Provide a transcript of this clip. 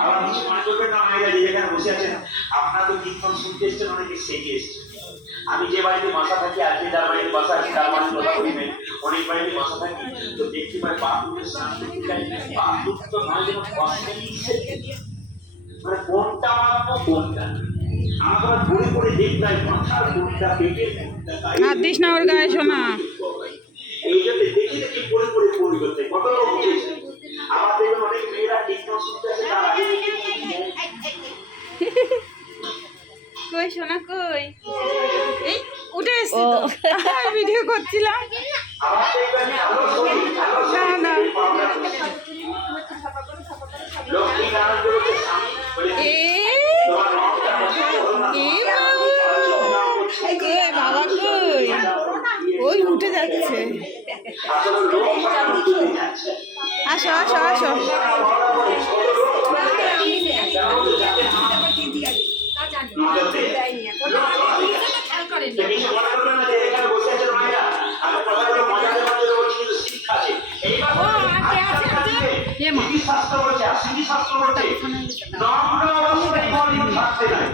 আবার কিছু মনে করবেন না, মায়েরা যেখানে বসে আছেন আপনারা তো কীর্তন শুনতে এসছেন, অনেকে সেজে এসছেন। আমি যে বাড়িতে বাসা থাকি, আজকে যার বাড়িতে বাসা আছি তার বাড়ির কথা বলি নাই, অনেক বাড়িতে বাসা থাকি, তো দেখতে পাই বাথরুমের সামনে বাথরুম তো নয় যেন মানে কোনটা মানবো কোনটা আমরা ঘুরে ঘুরে দেখতাম মাথার কোনটা পেটের কোনটা হাত দিস না ওর গায়ে শোনা। এই জন্য দেখে দেখে পড়ে পড়ে পড়ি করতে কত লোক উঠেছে। আমার দেখবেন অনেক মেয়েরা কীর্তন শুনতে আসে, তার আগে কই শোনা কই? এই উঠে এসছি তো, ভিডিও করছিলাম। আমার দেখবেন ভালো শরীর, ভালো শরীর, না। লক্ষ্মী নারায়ণ দেবকে স্বামী বলে তোমার রংটা পছন্দ হলো না, বাবা কই? ওই উঠে যাচ্ছে। আসলে লোক চালিয়ে যাচ্ছে। আসো আসো আসো। শাস্ত্র বলছে, আর স্মৃতি শাস্ত্র বলছে নম্র অবস্থায় থাকতে নাই।